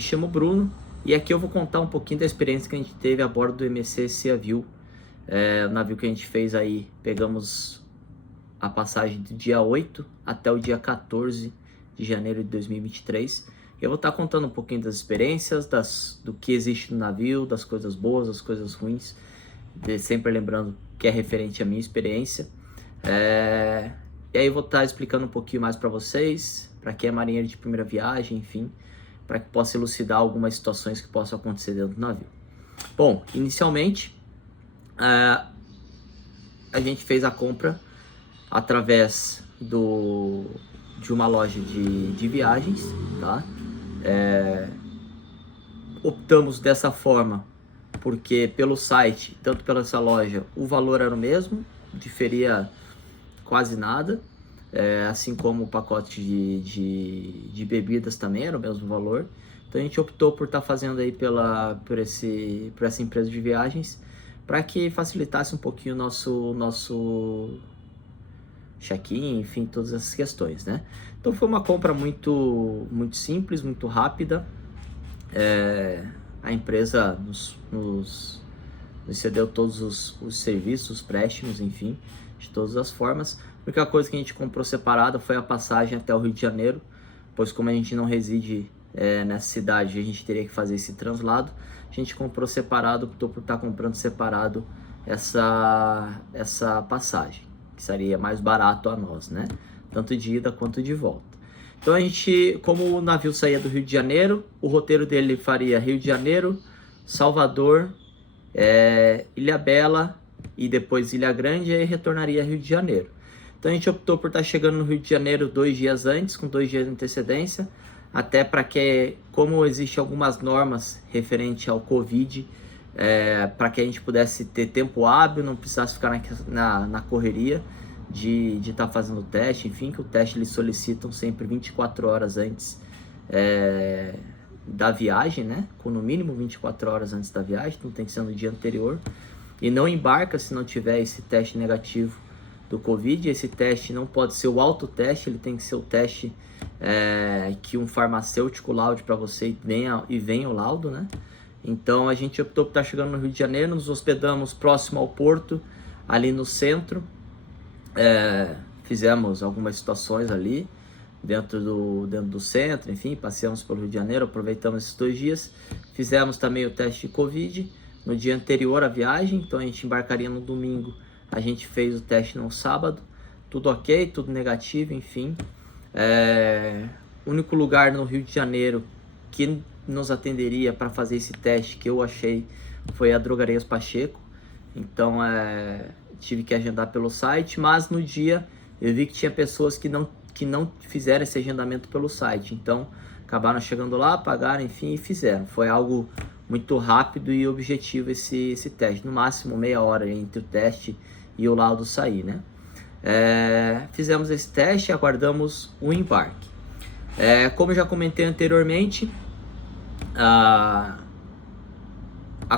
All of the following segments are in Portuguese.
Me chamo Bruno e aqui eu vou contar um pouquinho da experiência que a gente teve a bordo do MSC Seaview, o navio que a gente fez aí. Pegamos a passagem do dia 8 até o dia 14 de janeiro de 2023. Eu vou estar contando um pouquinho das experiências, do que existe no navio, das coisas boas, das coisas ruins, sempre lembrando que é referente à minha experiência. E aí eu vou estar explicando um pouquinho mais para vocês, para quem é marinheiro de primeira viagem, enfim, para que possa elucidar algumas situações que possam acontecer dentro do navio. Bom, inicialmente, a gente fez a compra através de uma loja de viagens, tá? Optamos dessa forma porque pelo site, tanto pela essa loja, o valor era o mesmo, diferia quase nada, assim como o pacote de bebidas também era o mesmo valor. Então a gente optou por estar fazendo aí por essa empresa de viagens, para que facilitasse um pouquinho o nosso check-in, enfim, todas essas questões, né? Então foi uma compra muito simples, muito rápida. A empresa nos cedeu todos os serviços, os préstimos, enfim, de todas as formas. A única coisa que a gente comprou separada foi a passagem até o Rio de Janeiro, pois como a gente não reside nessa cidade, a gente teria que fazer esse translado. A gente comprou separado, optou por estar comprando separado essa passagem, que seria mais barato a nós, né? Tanto de ida quanto de volta. Então a gente, como o navio saía do Rio de Janeiro, o roteiro dele faria Rio de Janeiro, Salvador, Ilhabela e depois Ilha Grande, e aí retornaria a Rio de Janeiro. Então a gente optou por estar chegando no Rio de Janeiro 2 dias antes, com 2 dias de antecedência, até para que, como existem algumas normas referente ao Covid, para que a gente pudesse ter tempo hábil, não precisasse ficar na correria de estar fazendo o teste, enfim, que o teste eles solicitam sempre 24 horas antes da viagem, né? Com no mínimo 24 horas antes da viagem, então tem que ser no dia anterior. E não embarca se não tiver esse teste negativo do Covid. Esse teste não pode ser o autoteste, ele tem que ser o teste que um farmacêutico laude para você e venha o laudo, né? Então a gente optou por estar chegando no Rio de Janeiro, nos hospedamos próximo ao porto, ali no centro. Fizemos algumas situações ali dentro do centro, enfim, passeamos pelo Rio de Janeiro, aproveitamos esses 2 dias, fizemos também o teste de Covid no dia anterior à viagem. Então a gente embarcaria no domingo, a gente fez o teste no sábado, tudo ok, tudo negativo, enfim. O único lugar no Rio de Janeiro que nos atenderia para fazer esse teste, que eu achei, foi a Drogarias Pacheco. Então tive que agendar pelo site, mas no dia eu vi que tinha pessoas que não fizeram esse agendamento pelo site, então acabaram chegando lá, pagaram, enfim, e fizeram. Foi algo muito rápido e objetivo esse teste, no máximo meia hora entre o teste e o laudo sair, né? Fizemos esse teste e aguardamos o embarque. Como eu já comentei anteriormente, a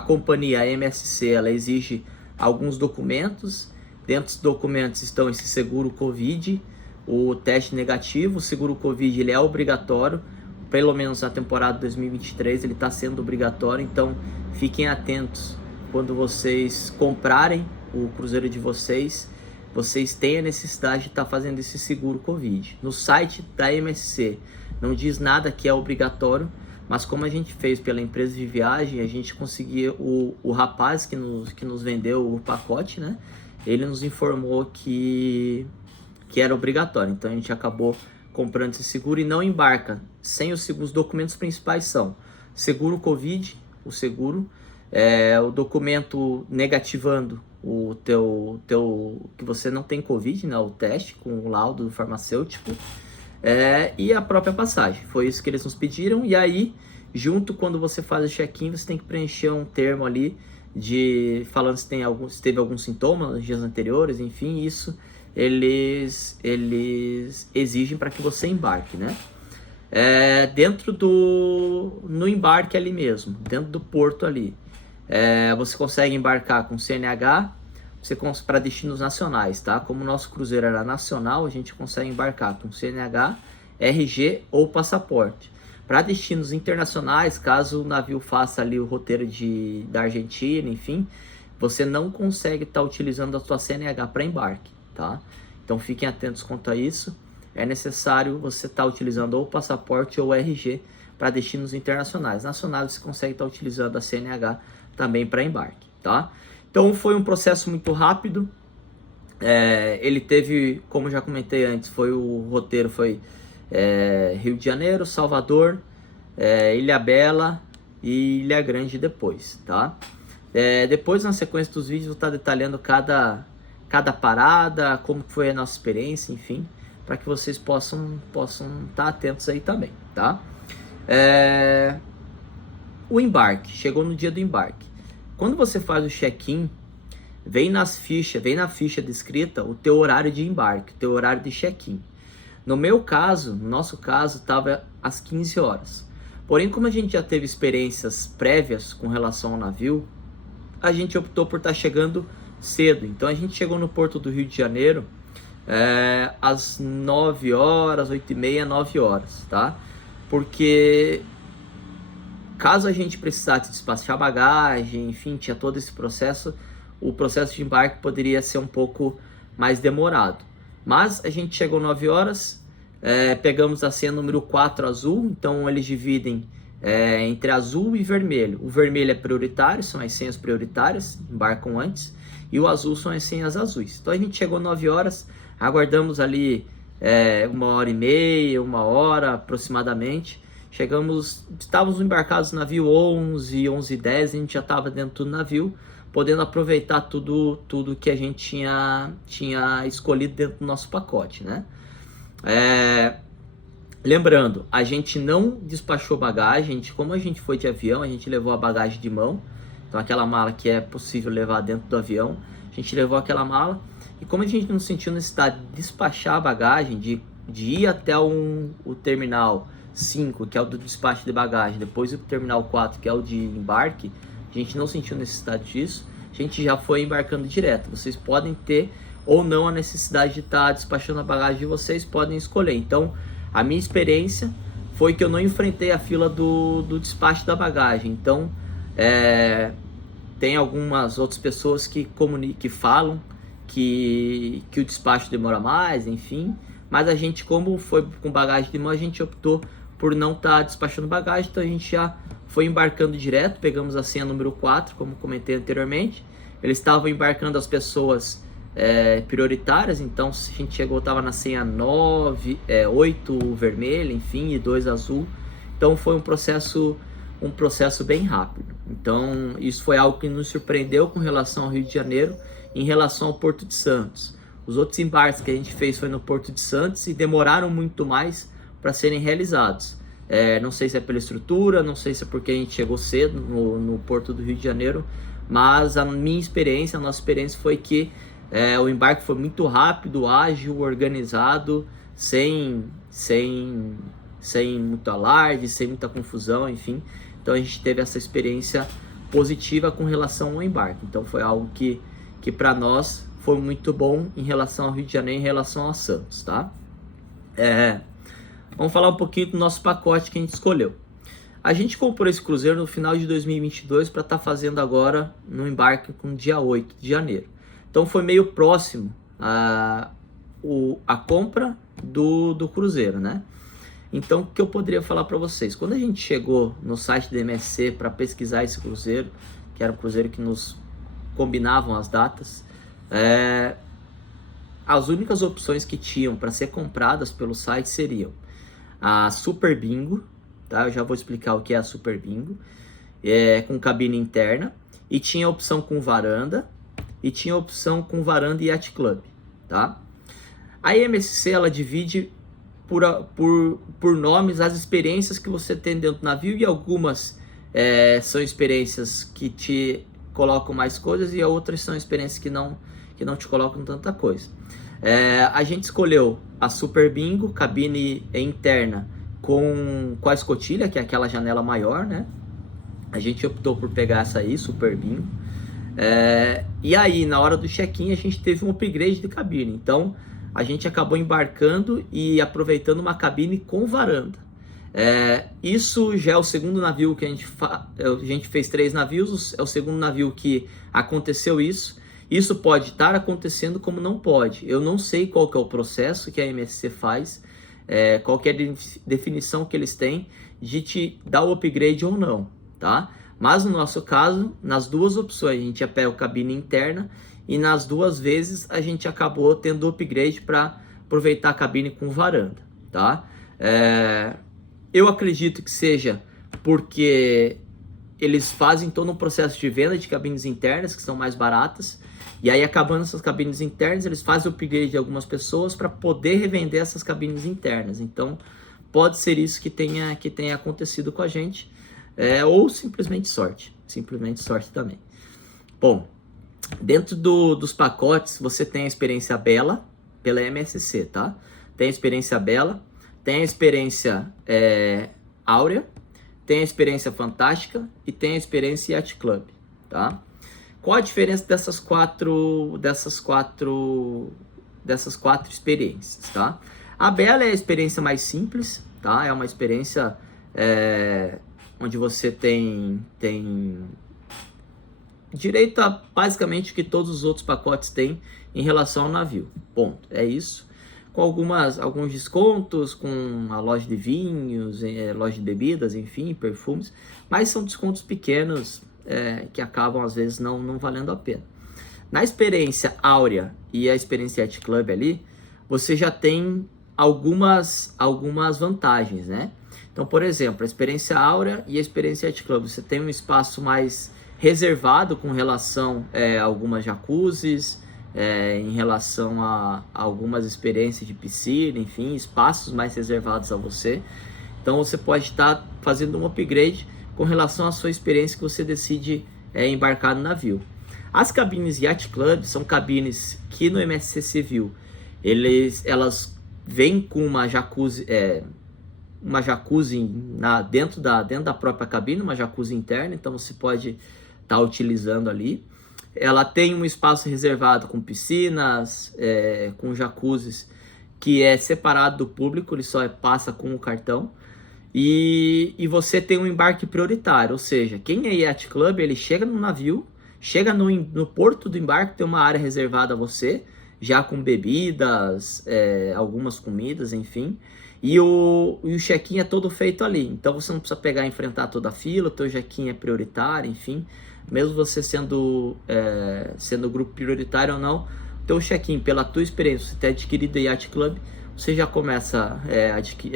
companhia a MSC, ela exige alguns documentos. Dentro dos documentos estão esse seguro Covid, o teste negativo. O seguro Covid ele é obrigatório, pelo menos na temporada 2023 ele está sendo obrigatório, então fiquem atentos quando vocês comprarem o cruzeiro de vocês têm a necessidade de estar fazendo esse seguro Covid. No site da MSC não diz nada que é obrigatório, mas como a gente fez pela empresa de viagem, a gente conseguia, o rapaz que nos vendeu o pacote, né? Ele nos informou que era obrigatório. Então a gente acabou comprando esse seguro e não embarca sem os documentos principais são seguro Covid, o seguro, o documento negativando o teu que você não tem Covid, né? O teste com o laudo do farmacêutico. E a própria passagem. Foi isso que eles nos pediram. E aí, junto, quando você faz o check-in, você tem que preencher um termo ali falando se teve algum sintoma nos dias anteriores, enfim, isso eles exigem para que você embarque, né? No embarque ali mesmo, dentro do porto ali, você consegue embarcar com CNH, para destinos nacionais, tá? Como o nosso cruzeiro era nacional, a gente consegue embarcar com CNH, RG ou passaporte. Para destinos internacionais, caso o navio faça ali o roteiro da Argentina, enfim, você não consegue estar utilizando a sua CNH para embarque, tá? Então fiquem atentos quanto a isso. É necessário você estar utilizando ou o passaporte ou o RG para destinos internacionais. Nacionais você consegue estar utilizando a CNH também para embarque, tá? Então foi um processo muito rápido. Ele teve, como já comentei antes, o roteiro foi Rio de Janeiro, Salvador, Ilhabela e Ilha Grande depois, tá? Depois, na sequência dos vídeos, eu vou estar detalhando cada parada, como foi a nossa experiência, enfim, para que vocês possam estar atentos aí também, tá? O embarque, chegou no dia do embarque. Quando você faz o check-in, vem na ficha descrita o teu horário de embarque, o teu horário de check-in. No nosso caso, estava às 15 horas. Porém, como a gente já teve experiências prévias com relação ao navio, a gente optou por estar chegando cedo. Então a gente chegou no porto do Rio de Janeiro às 9 horas, 8h30, 9 horas, tá? Porque caso a gente precisasse despachar bagagem, enfim, tinha todo esse processo, o processo de embarque poderia ser um pouco mais demorado. Mas a gente chegou 9 horas, pegamos a senha número 4 azul, então eles dividem entre azul e vermelho. O vermelho é prioritário, são as senhas prioritárias, embarcam antes, e o azul são as senhas azuis. Então a gente chegou 9 horas, aguardamos ali 1h30, 1 hora aproximadamente. Estávamos embarcados no navio 11, 11h10, a gente já estava dentro do navio, podendo aproveitar tudo que a gente tinha escolhido dentro do nosso pacote, né? Lembrando, a gente não despachou bagagem, como a gente foi de avião, a gente levou a bagagem de mão, então aquela mala que é possível levar dentro do avião, a gente levou aquela mala, e como a gente não sentiu necessidade de despachar a bagagem, de ir até o terminal 5, que é o do despacho de bagagem, depois o terminal 4, que é o de embarque, a gente não sentiu necessidade disso, a gente já foi embarcando direto. Vocês podem ter ou não a necessidade de estar despachando a bagagem de vocês, podem escolher. Então, a minha experiência foi que eu não enfrentei a fila do despacho da bagagem. Então, tem algumas outras pessoas que falam que o despacho demora mais, enfim. Mas a gente, como foi com bagagem de mão, a gente optou por não estar despachando bagagem, então a gente já foi embarcando direto, pegamos a senha número 4, como comentei anteriormente. Eles estavam embarcando as pessoas prioritárias, então a gente chegou, estava na senha 8 vermelha, enfim, e 2 azul. Então foi um processo bem rápido. Então isso foi algo que nos surpreendeu com relação ao Rio de Janeiro, em relação ao Porto de Santos. Os outros embarques que a gente fez foi no Porto de Santos e demoraram muito mais para serem realizados. Não sei se é pela estrutura, não sei se é porque a gente chegou cedo no Porto do Rio de Janeiro, mas a nossa experiência foi que o embarque foi muito rápido, ágil, organizado, sem muito alarde, sem muita confusão, enfim. Então a gente teve essa experiência positiva com relação ao embarque. Então foi algo que para nós foi muito bom em relação ao Rio de Janeiro, em relação a Santos, tá? Vamos falar um pouquinho do nosso pacote que a gente escolheu. A gente comprou esse cruzeiro no final de 2022 para estar fazendo agora no embarque com dia 8 de janeiro. Então foi meio próximo a compra do cruzeiro, né? Então o que eu poderia falar para vocês? Quando a gente chegou no site da MSC para pesquisar esse cruzeiro, que era um cruzeiro que nos combinavam as datas, as únicas opções que tinham para ser compradas pelo site seriam a Super Bingo, tá? Eu já vou explicar o que é a Super Bingo, com cabine interna, e tinha a opção com varanda, e tinha a opção com varanda e yacht club, tá? A MSC, ela divide por nomes as experiências que você tem dentro do navio, e algumas são experiências que te colocam mais coisas, e outras são experiências que não te colocam tanta coisa. A gente escolheu a Super Bingo, cabine interna com a escotilha, que é aquela janela maior, né? A gente optou por pegar essa aí, Super Bingo. E aí, na hora do check-in, a gente teve um upgrade de cabine. Então, a gente acabou embarcando e aproveitando uma cabine com varanda. Isso já é o segundo navio que a gente fez 3 navios, é o segundo navio que aconteceu isso. Isso pode estar acontecendo como não pode. Eu não sei qual que é o processo que a MSC faz, qual que é a definição que eles têm de te dar o upgrade ou não, tá? Mas no nosso caso, nas duas opções, a gente já pega a cabine interna e nas duas vezes a gente acabou tendo upgrade para aproveitar a cabine com varanda, tá? Eu acredito que seja porque eles fazem todo um processo de venda de cabines internas que são mais baratas, e aí acabando essas cabines internas, eles fazem o upgrade de algumas pessoas para poder revender essas cabines internas. Então pode ser isso que tenha acontecido com a gente, ou simplesmente sorte também. Bom, dentro dos pacotes você tem a experiência Bela pela MSC, tá? Tem a experiência Bela, tem a experiência Áurea, tem a experiência Fantástica e tem a experiência Yacht Club, tá? Qual a diferença dessas quatro experiências, tá? A Bela é a experiência mais simples, tá? É uma experiência onde você tem direito a basicamente o que todos os outros pacotes têm em relação ao navio. Ponto. É isso. Com alguns descontos, com a loja de vinhos, loja de bebidas, enfim, perfumes, mas são descontos pequenos que acabam às vezes não valendo a pena. Na experiência Áurea e a experiência Yacht Club ali, você já tem algumas vantagens, né? Então, por exemplo, a experiência Áurea e a experiência Yacht Club, você tem um espaço mais reservado com relação a algumas jacuzzis, em relação a algumas experiências de piscina, enfim, espaços mais reservados a você. Então você pode estar fazendo um upgrade com relação à sua experiência que você decide embarcar no navio. As cabines Yacht Club são cabines que no MSC Civil elas vêm com uma jacuzzi dentro da própria cabine, uma jacuzzi interna, então você pode estar utilizando ali. Ela tem um espaço reservado com piscinas, com jacuzzis, que é separado do público, ele só passa com o cartão. E você tem um embarque prioritário, ou seja, quem é Yacht Club, ele chega no navio, chega no porto do embarque, tem uma área reservada a você, já com bebidas, algumas comidas, enfim. E o check-in é todo feito ali, então você não precisa pegar e enfrentar toda a fila, o teu check-in é prioritário, enfim. Mesmo você sendo grupo prioritário ou não, teu check-in pela tua experiência, você ter adquirido a Yacht Club, você já começa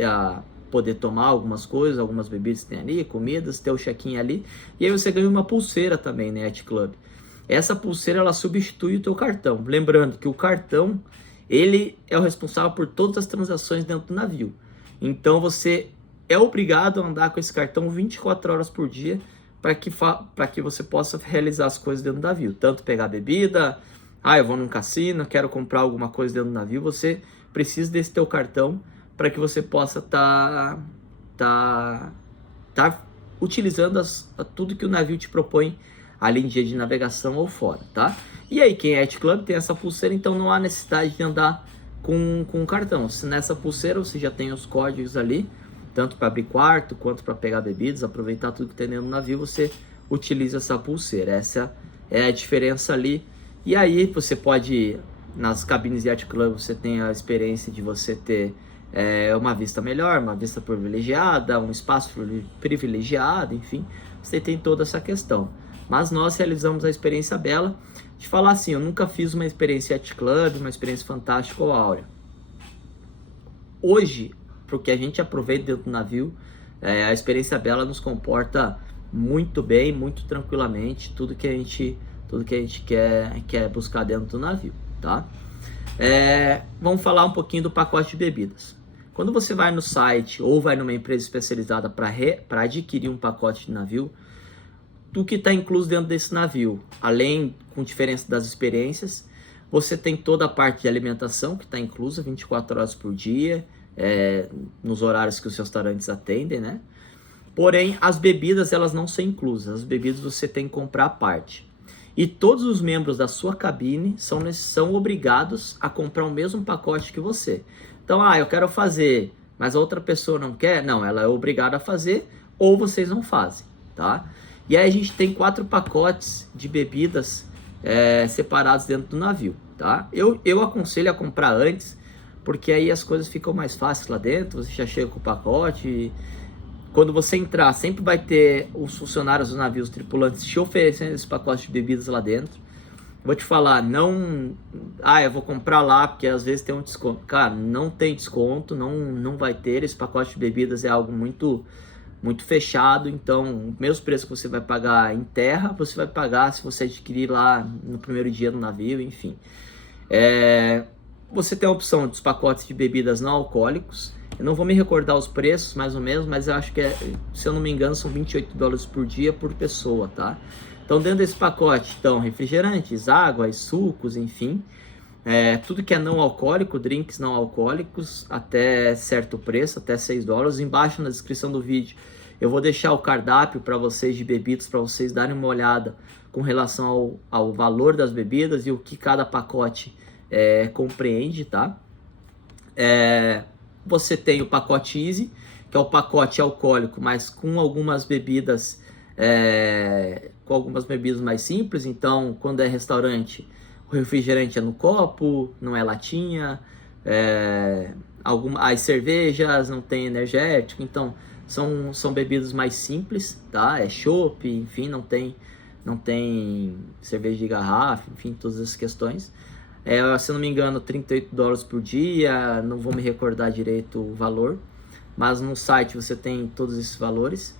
a poder tomar algumas coisas, algumas bebidas que tem ali, comidas, ter o check-in ali, e aí você ganha uma pulseira também na Yacht Club. Essa pulseira, ela substitui o teu cartão, lembrando que o cartão, ele é o responsável por todas as transações dentro do navio. Então você é obrigado a andar com esse cartão 24 horas por dia, para que você possa realizar as coisas dentro do navio, tanto pegar bebida, eu vou num cassino, quero comprar alguma coisa dentro do navio, você precisa desse teu cartão para que você possa tá utilizando tudo que o navio te propõe ali em dia de navegação ou fora, tá? E aí, quem é Yacht Club tem essa pulseira, então não há necessidade de andar com o cartão. Se nessa pulseira você já tem os códigos ali, tanto para abrir quarto, quanto para pegar bebidas, aproveitar tudo que tem dentro do navio, você utiliza essa pulseira. Essa é a diferença ali. E aí você pode, nas cabines Yacht Club, você tem a experiência de você ter uma vista melhor, uma vista privilegiada, um espaço privilegiado, enfim, você tem toda essa questão. Mas nós realizamos a experiência Bela, de falar assim, eu nunca fiz uma experiência Yacht Club, uma experiência Fantástica ou Áurea. Hoje, porque a gente aproveita dentro do navio, a experiência Bela nos comporta muito bem, muito tranquilamente, tudo que a gente quer buscar dentro do navio, tá? Vamos falar um pouquinho do pacote de bebidas. Quando você vai no site ou vai numa empresa especializada para adquirir um pacote de navio, do que está incluso dentro desse navio, além com diferença das experiências, você tem toda a parte de alimentação que está inclusa 24 horas por dia, nos horários que os restaurantes atendem, né? Porém, as bebidas elas não são inclusas, as bebidas você tem que comprar à parte. E todos os membros da sua cabine são obrigados a comprar o mesmo pacote que você. Então, eu quero fazer mas a outra pessoa não quer, não, ela é obrigada a fazer, ou vocês não fazem, tá? E aí a gente tem 4 pacotes de bebidas separados dentro do navio, tá? Eu aconselho a comprar antes, porque aí as coisas ficam mais fáceis lá dentro, você já chega com o pacote. Quando você entrar, sempre vai ter os funcionários do navio, os tripulantes, te oferecendo esse pacote de bebidas lá dentro. Vou te falar, não... eu vou comprar lá, porque às vezes tem um desconto. Cara, não tem desconto, não vai ter. Esse pacote de bebidas é algo muito fechado, então o mesmo preço que você vai pagar em terra, você vai pagar se você adquirir lá no primeiro dia do navio, enfim. Você tem a opção dos pacotes de bebidas não alcoólicos. Eu não vou me recordar os preços, mais ou menos, mas eu acho que, se eu não me engano, são $28 por dia por pessoa, tá? Então, dentro desse pacote estão refrigerantes, águas, sucos, enfim. Tudo que é não alcoólico, drinks não alcoólicos, até certo preço, até $6. Embaixo na descrição do vídeo eu vou deixar o cardápio para vocês de bebidas, para vocês darem uma olhada com relação ao valor das bebidas e o que cada pacote compreende, tá? Você tem o pacote Easy, que é o pacote alcoólico, mas com algumas bebidas mais simples. Então, quando é restaurante, o refrigerante é no copo, não é latinha. As cervejas não tem energético, então são bebidas mais simples, tá? É chopp, enfim, não tem cerveja de garrafa, enfim, todas essas questões. Se eu não me engano, $38 por dia, não vou me recordar direito o valor, mas no site você tem todos esses valores.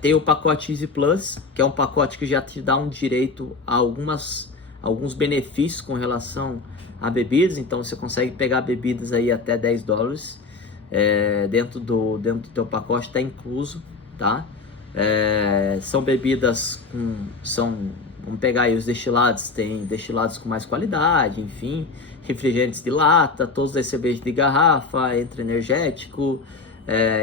Tem o pacote Easy Plus, que é um pacote que já te dá um direito a alguns benefícios com relação a bebidas, então você consegue pegar bebidas aí até $10, dentro do teu pacote, está incluso, tá? São bebidas vamos pegar aí os destilados, tem destilados com mais qualidade, enfim, refrigerantes de lata, todas as cervejas de garrafa, entra energético,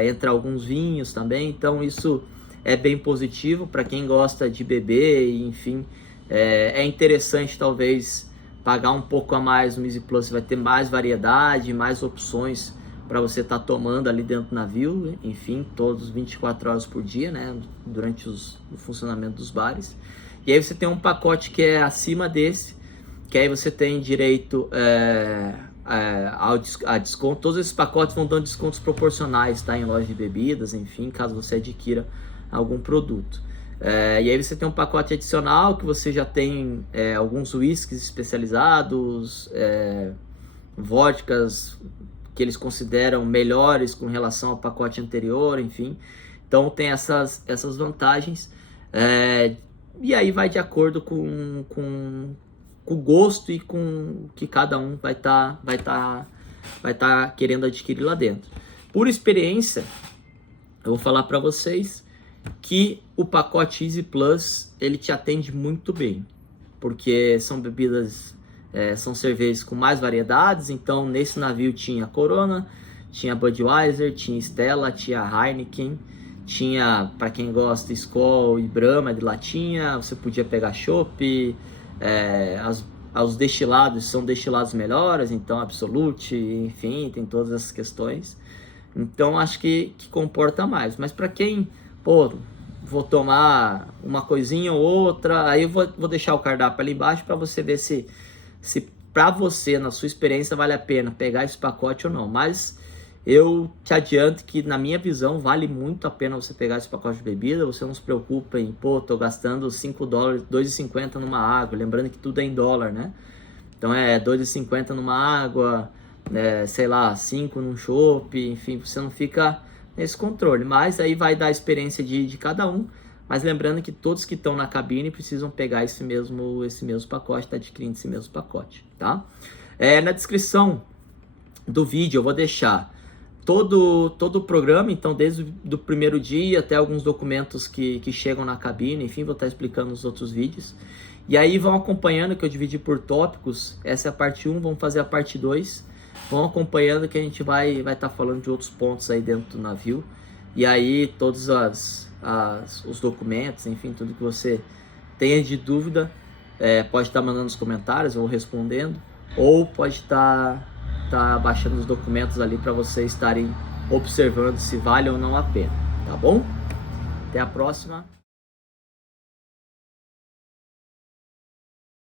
entra alguns vinhos também, então isso é bem positivo para quem gosta de beber, enfim, é interessante talvez pagar um pouco a mais no Easy Plus, você vai ter mais variedade, mais opções para você estar tomando ali dentro do navio, enfim, todos 24 horas por dia, né, durante o funcionamento dos bares. E aí você tem um pacote que é acima desse, que aí você tem direito a desconto. Todos esses pacotes vão dando descontos proporcionais, tá, em loja de bebidas, enfim, caso você adquira algum produto. E aí você tem um pacote adicional que você já tem alguns whiskies especializados, vodkas que eles consideram melhores com relação ao pacote anterior, enfim. Então tem essas vantagens. E aí vai de acordo com o gosto e com o que cada um vai tá querendo adquirir lá dentro. Por experiência, eu vou falar para vocês que o pacote Easy Plus ele te atende muito bem, porque são bebidas, são cervejas com mais variedades. Então nesse navio tinha Corona, tinha Budweiser, tinha Stella, tinha Heineken, tinha, para quem gosta, Skol e Brahma de latinha. Você podia pegar chopp, os destilados são destilados melhores, então Absolute, enfim, tem todas essas questões. Então acho que comporta mais. Mas para quem, vou tomar uma coisinha ou outra, aí eu vou deixar o cardápio ali embaixo para você ver se para você, na sua experiência, vale a pena pegar esse pacote ou não. Mas eu te adianto que, na minha visão, vale muito a pena você pegar esse pacote de bebida. Você não se preocupa em, tô gastando $5, $2,50 numa água. Lembrando que tudo é em dólar, né? Então $2,50 numa água, sei lá, 5 num chopp, enfim, você não fica nesse controle. Mas aí vai dar a experiência de cada um. Mas lembrando que todos que estão na cabine precisam pegar esse mesmo pacote, tá adquirindo esse mesmo pacote, tá? Na descrição do vídeo eu vou deixar todo o programa, então desde o primeiro dia até alguns documentos que chegam na cabine, enfim, vou estar explicando nos outros vídeos. E aí vão acompanhando, que eu dividi por tópicos. Essa é a parte 1, vamos fazer a parte 2. Vão acompanhando que a gente vai estar falando de outros pontos aí dentro do navio. E aí todos os documentos, enfim, tudo que você tenha de dúvida, pode estar mandando nos comentários, eu vou respondendo. Ou pode estar estar baixando os documentos ali para vocês estarem observando se vale ou não a pena, tá bom? Até a próxima.